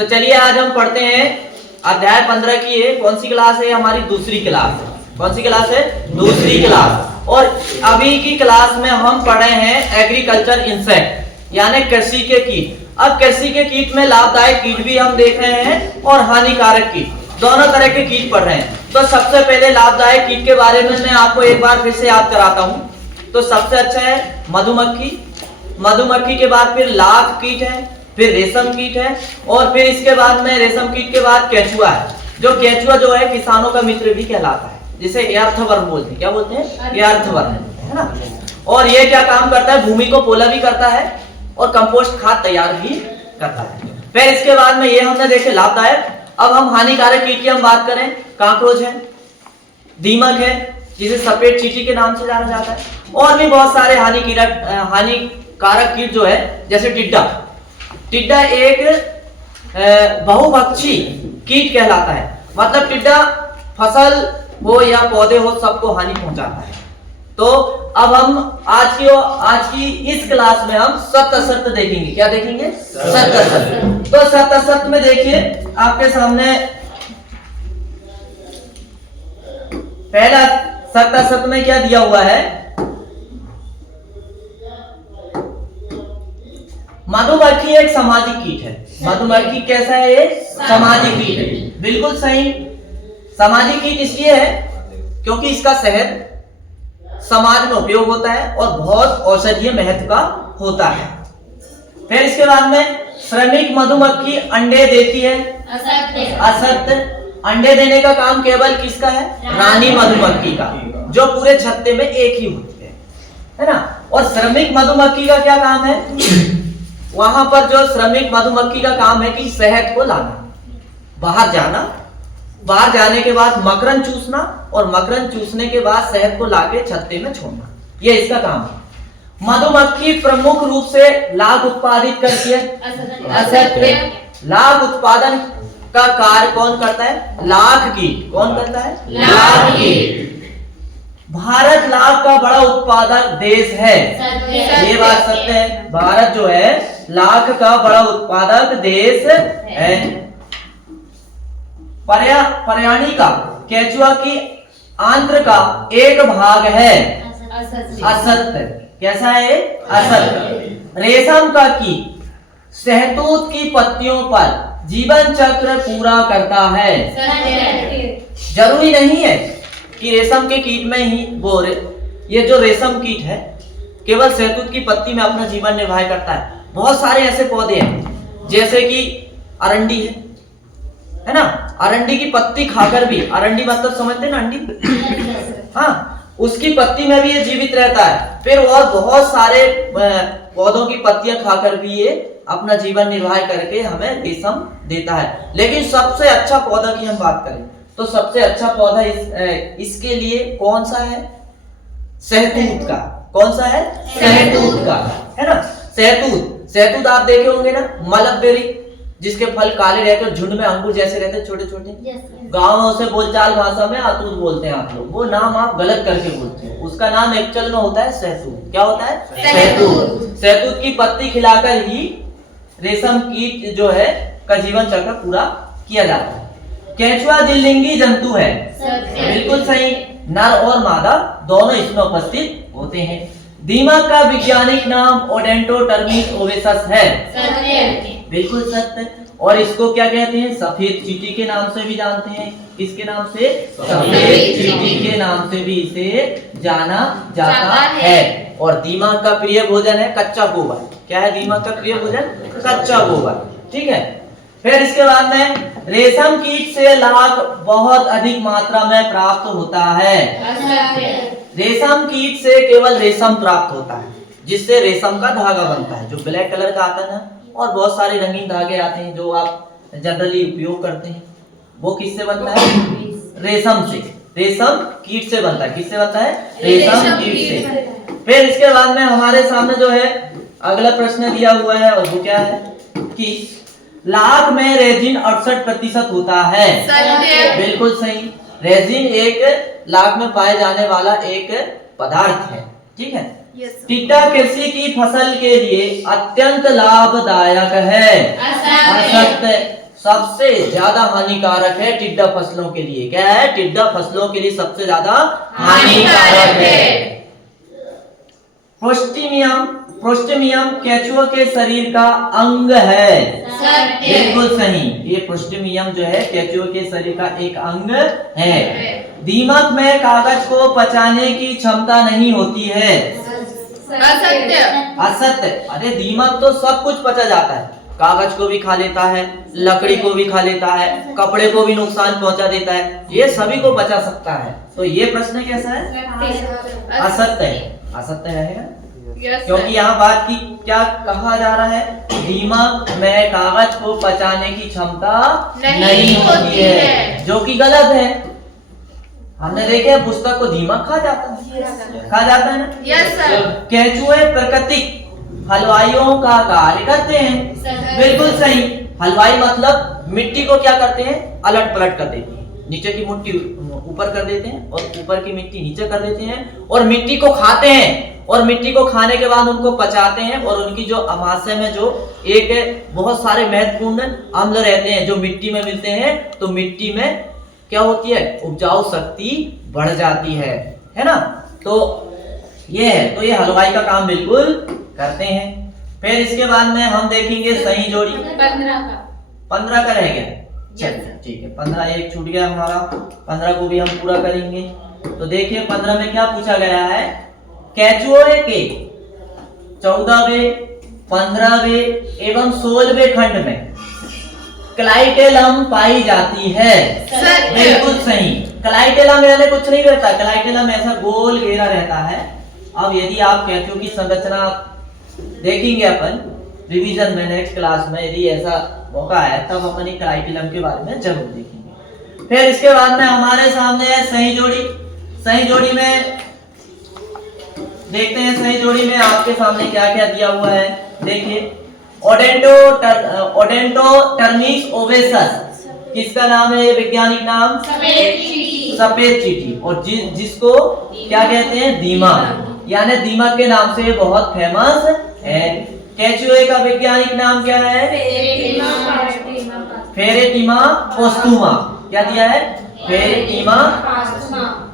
तो चलिए आज हम पढ़ते हैं अध्याय 15 की है। कौन सी क्लास है? हमारी दूसरी क्लास। कौन सी क्लास है? दूसरी क्लास। और अभी की क्लास में हम पढ़े हैं एग्रीकल्चर इंसेक्ट यानी कृषि के कीट। अब कृषि के कीट में लाभदायक कीट भी हम देख रहे हैं और हानिकारक कीट, दोनों तरह के कीट पढ़ रहे हैं। तो सबसे पहले लाभदायक कीट के बारे में मैं आपको एक बार फिर से याद कराता हूं। तो सबसे अच्छा है मधुमक्खी। मधुमक्खी के बाद फिर लाख कीट है, फिर रेशम कीट है और फिर इसके बाद में रेशम कीट के बाद केंचुआ है। जो केंचुआ जो है किसानों का मित्र भी कहलाता है, जिसे अर्थवर्म बोलते हैं। क्या बोलते हैं? ये अर्थवर्म है ना। और ये क्या काम करता है? भूमि को पोला भी करता है और कंपोस्ट खाद तैयार भी करता है। फिर इसके बाद में ये हमने देखे लाभदायक। अब हम हानिकारक कीट की हम बात करें। काकरोच है, दीमक है जिसे सफेद चींटी के नाम से जाना जाता है, और भी बहुत सारे हानिकारक कीट जो है, जैसे टिड्डा। टिड्डा एक बहुभक्षी कीट कहलाता है। मतलब टिड्डा फसल हो या पौधे हो सबको हानि पहुंचाता है। तो अब हम आज की इस क्लास में हम सत्य असत्य देखेंगे। क्या देखेंगे? सत्य असत्य। तो सत्य असत्य में देखिए आपके सामने पहला सत्य असत्य में क्या दिया हुआ है? मधुमक्खी एक सामाजिक कीट है। मधुमक्खी कैसा है? ये सामाजिक कीट है। बिल्कुल सही। सामाजिक कीट इसलिए है क्योंकि इसका शहद समाज में उपयोग होता है और बहुत औषधीय महत्व का होता है। फिर इसके बाद में श्रमिक मधुमक्खी अंडे देती है। असत्य। अंडे देने का काम केवल किसका है? रानी मधुमक्खी का, जो पूरे छत्ते में एक ही होती है ना। और श्रमिक मधुमक्खी का क्या काम है? वहां पर जो श्रमिक मधुमक्खी का काम है कि शहद को लाना, बाहर जाना, बाहर जाने के बाद मकरंद चूसना और मकरंद चूसने के बाद शहद को लाके छत्ते में छोड़ना, ये इसका काम है। मधुमक्खी प्रमुख रूप से लाख उत्पादित करती है। असत्य। लाख उत्पादन का कार्य कौन करता है? लाख कीट। कौन करता है? लाख कीट। भारत लाख का बड़ा उत्पादक देश है। ये बात सत्य है। भारत जो है लाख का बड़ा उत्पादक देश है। पर्याणी का केंचुआ की आंत्र का एक भाग है। असत्य। कैसा है? असत्य। रेशम का कीट शहतूत की पत्तियों पर जीवन चक्र पूरा करता है। जरूरी नहीं है कि रेशम के कीट में ही ये जो रेशम कीट है केवल शहतूत की पत्ती में अपना जीवन निर्वाह करता है। बहुत सारे ऐसे पौधे हैं जैसे कि अरंडी है ना। अरंडी की पत्ती खाकर भी, अरंडी मतलब समझते हैं ना, अंडी, हाँ, उसकी पत्ती में भी ये जीवित रहता है। फिर और बहुत सारे पौधों की पत्तियां खाकर भी ये अपना जीवन निर्वाह करके हमें रेशम देता है। लेकिन सबसे अच्छा पौधा की हम बात करें तो सबसे अच्छा पौधा इसके लिए कौन सा है? शहतूत का। कौन सा है? शहतूत का, है ना। शहतूत आप देखे होंगे ना, मलबेरी, जिसके फल काले रहते हैं, झुंड में अंगूर जैसे रहते हैं, छोटे छोटे। गाँव में उसे बोलचाल भाषा में अतूत बोलते हैं आप लोग। वो नाम आप गलत करके बोलते हैं। उसका नाम एक्चुअल में होता है शहतूत। क्या होता है? शहतूत। शहतूत की पत्ती खिलाकर ही रेशम कीट जो है का जीवन चक्र पूरा किया जाता है। केंचुआ द्विलिंगी जंतु है। बिल्कुल सही। नर और मादा दोनों इसमें उपस्थित होते हैं। दीमक का वैज्ञानिक नाम ओडेंटोटर्मिस ओवेसस है। बिल्कुल सत्य। और इसको क्या कहते हैं? सफेद चींटी के नाम से भी जानते हैं। किसके नाम से? सफेद चींटी के नाम से भी इसे जाना जाता है। और दीमक का प्रिय भोजन है कच्चा गोबर। क्या है दीमक का प्रिय भोजन? कच्चा गोबर। ठीक है। फिर इसके बाद में रेशम कीट से लाख बहुत अधिक मात्रा में प्राप्त होता है। रेशम कीट से केवल रेशम प्राप्त होता है, जिससे रेशम का धागा बनता है, जो ब्लैक कलर का आता है ना। और बहुत सारे रंगीन धागे आते हैं जो आप जनरली उपयोग करते हैं। वो किससे बनता है? रेशम से। रेशम कीट से बनता है। किससे बनता है? रेशम कीट से। फिर इसके बाद में हमारे सामने जो है अगला प्रश्न दिया हुआ है, और वो क्या है कि लाख में रेजिन 68% होता है। बिल्कुल सही। रेजिन एक लाख में पाए जाने वाला एक पदार्थ है। ठीक है। टिड्डा कृषि की फसल के लिए अत्यंत लाभदायक है। असत्य। सबसे ज्यादा हानिकारक है टिड्डा फसलों के लिए। क्या है? टिड्डा फसलों के लिए सबसे ज्यादा हानिकारक है। प्रोस्टिमियम, प्रोस्टिमियम केचुआ के शरीर का अंग है। बिल्कुल सही, ये प्रोस्टिमियम जो है केचुआ के शरीर का एक अंग है। दीमक में कागज को पचाने की क्षमता नहीं होती है। असत्य। असत्य। अरे दीमक तो सब कुछ पचा जाता है, कागज को भी खा लेता है, लकड़ी को भी खा लेता है, कपड़े को भी नुकसान पहुंचा देता है, ये सभी को बचा सकता है। तो ये प्रश्न कैसा है? असत्य है। असत्य रहेगा क्योंकि यहाँ बात की क्या कहा जा रहा है? दीमक में कागज को पचाने की क्षमता नहीं होती है, जो कि गलत है। हमने देखे पुस्तक को दीमक खा जाता है ना। Yes sir. केचुए प्राकृतिक हलवाइयों का कार्य करते हैं। बिल्कुल सही। हलवाई मतलब मिट्टी को क्या करते हैं? अलट पलट कर देते हैं, नीचे की मिट्टी ऊपर कर देते हैं और ऊपर की मिट्टी नीचे कर देते हैं और मिट्टी को खाते हैं। और मिट्टी को खाने के बाद उनको पचाते हैं और उनकी जो अमाशय में जो एक बहुत सारे महत्वपूर्ण अम्ल रहते हैं जो मिट्टी में मिलते हैं, तो मिट्टी में क्या होती है? उपजाऊ शक्ति बढ़ जाती है ना। तो ये है, तो ये हलवाई का काम बिल्कुल करते हैं। फिर इसके बाद में हम देखेंगे सही जोड़ी। 15 का रह गया। चलिए ठीक है, 15 एक छूट गया हमारा, 15 को भी हम पूरा करेंगे। तो देखिए 15 में क्या पूछा गया है? केचुए के 14वें, 15वें एवं 16वें खंड में क्लाइटेलम पाई जाती है। बिल्कुल सही। क्लाइटेलम यानी कुछ नहीं रहता, क्लाइटेलम ऐसा गोल घेरा रहता है। अब यदि आप केचुए की संरचना देखेंगे अपन रिवीजन में नेक्स्ट क्लास में, यदि ऐसा मौका है तब अपन क्लाइटेलम के बारे में जरूर देखेंगे। फिर इसके बाद में हमारे सामने है सही जोड़ी। सही जोड़ी में देखते हैं, सही जोड़ी में आपके सामने क्या क्या दिया हुआ है। देखिए ओडेंटोटर्मिस ओवेसस किसका नाम है? ये वैज्ञानिक नाम सफेद चींटी। और जिसको क्या कहते हैं? दीमक, यानी दीमक के नाम से बहुत फेमस है। केचुए का वैज्ञानिक नाम क्या है? फेरेटिमा पोस्टुमा। क्या दिया है? फेरेटिमा।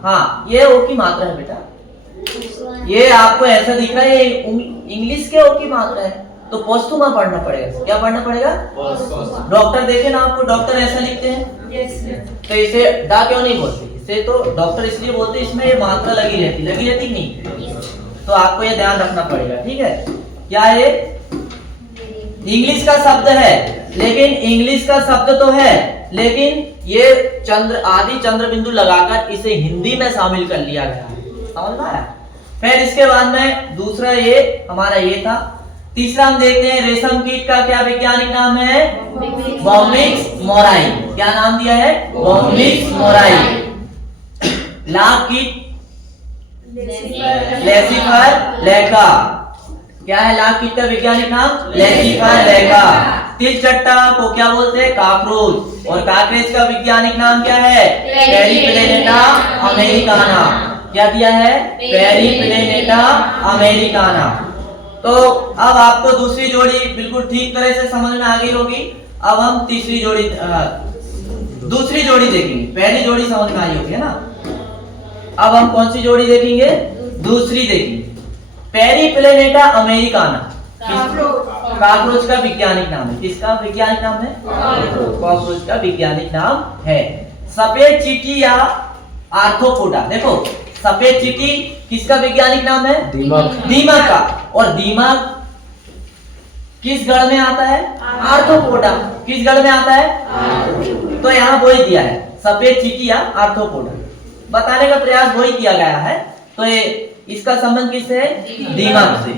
हाँ, ये ओ की मात्रा है बेटा, ये आपको ऐसा दिख रहा है, ये इंग्लिश के ओ की मात्रा है, तो पोस्टुमा पढ़ना पड़ेगा। क्या पढ़ना पड़ेगा? डॉक्टर देखे ना आपको, डॉक्टर ऐसा लिखते हैं। तो इसे डा क्यों नहीं बोलते? इसे तो डॉक्टर इसलिए बोलते, इसमें ये मात्रा लगी रहती नहीं। तो आपको ये ध्यान रखना पड़ेगा, ठीक है। क्या है? इंग्लिश का शब्द है, लेकिन इंग्लिश का शब्द तो है, लेकिन ये चंद्र आदि चंद्र बिंदु लगाकर इसे हिंदी में शामिल कर लिया गया है। समझ में आया? फिर इसके बाद में दूसरा ये हमारा ये था। तीसरा हम देखते हैं रेशम कीट का क्या वैज्ञानिक नाम है? Bombyx mori. क्या नाम दिया है? Bombyx mori. लाख कीट लेसिफर लैका। क्या है लाख कीट का वैज्ञानिक नाम? लेसिफर लैका। तिलचट्टा को क्या बोलते हैं? काकरोच। और काकरेज का वैज्ञानिक नाम क्या है? पेरिप्लेनेटा अमेरिकाना। क्या दिया है? पेरिप्लेनेटा अमेरिकाना। तो अब आपको दूसरी जोड़ी बिल्कुल ठीक तरह से समझ में आ गई होगी। अब हम तीसरी जोड़ी दूसरी जोड़ी देखेंगे। पहली जोड़ी समझ में आई होगी, है ना। अब हम कौन सी जोड़ी देखेंगे? दूसरी देखेंगे। पेरिप्लेनेटा अमेरिकाना कॉकरोच का वैज्ञानिक नाम है। किसका वैज्ञानिक नाम है? कॉकरोच का वैज्ञानिक नाम है। सफेद चींटी या आर्थ्रोपोडा। देखो सफेद चींटी किसका वैज्ञानिक नाम है? दीमक का। और दीमक किस गण में आता है? आर्थ्रोपोडा। किस गण में आता है? तो यहाँ वही दिया है, सफेद चींटी या आर्थ्रोपोडा। बताने का प्रयास वही किया गया है। तो ये इसका संबंध किससे है? दीमक से।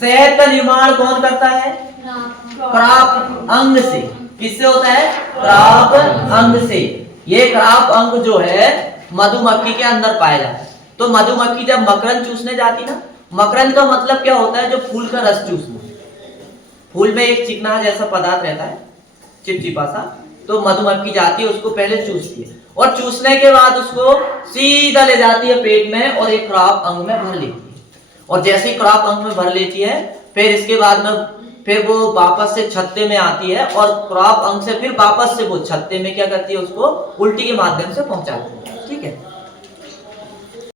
शहद का निर्माण कौन करता है? क्राप अंग से। किससे होता है? क्राप अंग से। ये क्राप अंग जो है मधुमक्खी के अंदर पाया जाता है। तो मधुमक्खी जब मकरंद चूसने जाती ना, मकरंद का मतलब क्या होता है? जो फूल का रस चूसना। फूल में एक चिकना जैसा पदार्थ रहता है, चिपचिपा सा। तो मधुमक्खी जाती है, उसको पहले चूसती है और चूसने के बाद उसको सीधा ले जाती है पेट में और एक क्राप अंग में भर लेती है। और जैसे ही क्राप अंग में भर लेती है, फिर इसके बाद में फिर वो वापस से छत्ते में आती है और क्रॉप अंक से फिर वापस से वो छत्ते में क्या करती है, उसको उल्टी के माध्यम से पहुंचाती है। ठीक है।